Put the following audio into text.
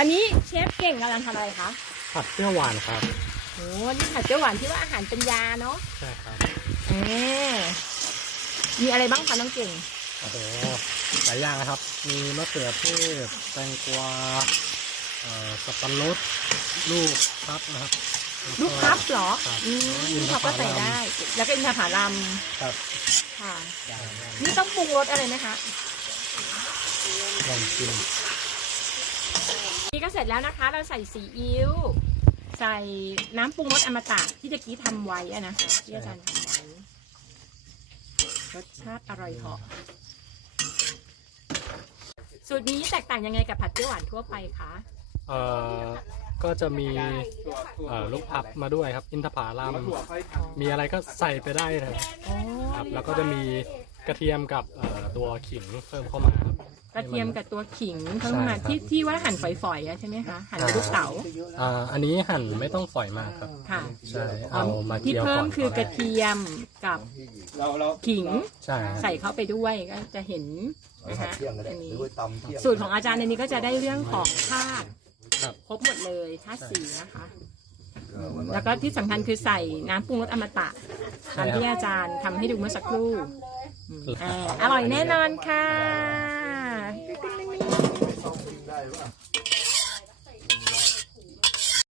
ตอนนี้เชฟเก่งกำลังทำอะไรคะผัดเปรี้ยวหวานครับโอ้นี่ผัดเปรี้ยวหวานที่ว่าอาหารเป็นยาเนาะใช่ครับเออมีอะไรบ้างคะน้องเก่งโอ้โหหลายอย่างนะครับ มีมะเขือเทศแตงกวาเอ่อสับปะรดลูกครับนะครับแวลูกครับเหรอครับอืมลูกครับก็ใส่ได้ แล้วก็อินทผลัมครับค่ะนี่ต้องปรุงรสอะไรไหมคะ ลองชิม นี่ก็เสร็จแล้วนะคะ เราใส่ซีอิ๊วใส่น้ำปรุงรสอมตะที่ตะกี้ทำไว้อะนะคะที่อาจารย์ทำไว้ รสชาติอร่อยเหาะสูตรนี้แตกต่างยังไงกับผัดเปรี้ยวหวานทั่วไปคะเอ่อก็จะมีเอ่อลูกพับมาด้วยครับ อินทผลัมมีอะไรก็ใส่ไปได้เลยอ๋อครับ แล้วก็จะมี กระเทียมกับเอ่อตัวขิงเพิ่มเข้ามาครับ กระเทียมกับตัวขิงเพิ่มมาใช่ครับ ที่ที่ว่าหั่นฝอยๆอะใช่ไหมคะหั่นเป็นลูกเต๋าอ่าอันนี้หั่นไม่ต้องฝอยมากครับ ค่ะใช่เอามาที่เจียวเพิ่ก่มอนคือกระเทียมกับขิงใช่ครับ ใส่เข้าไปด้วยก็จะเห็นนะผัดฮะเที่ยงก็ได้อันหนี้รือว่าตำเที่ยงสูตรของอาจารย์ในนี้ก็จะได้เรื่องของธาตุครับ ครบหมดเลยธาตุสีนะคะเออวันแล้วก็ที่สำคัญคือใส่น้ำปรุงรสอมตะตามที่อาจารย์ทำให้ดูเมื่อสักครู่ อืมอ่าอร่อยแน่นอนค่ะได้ว่า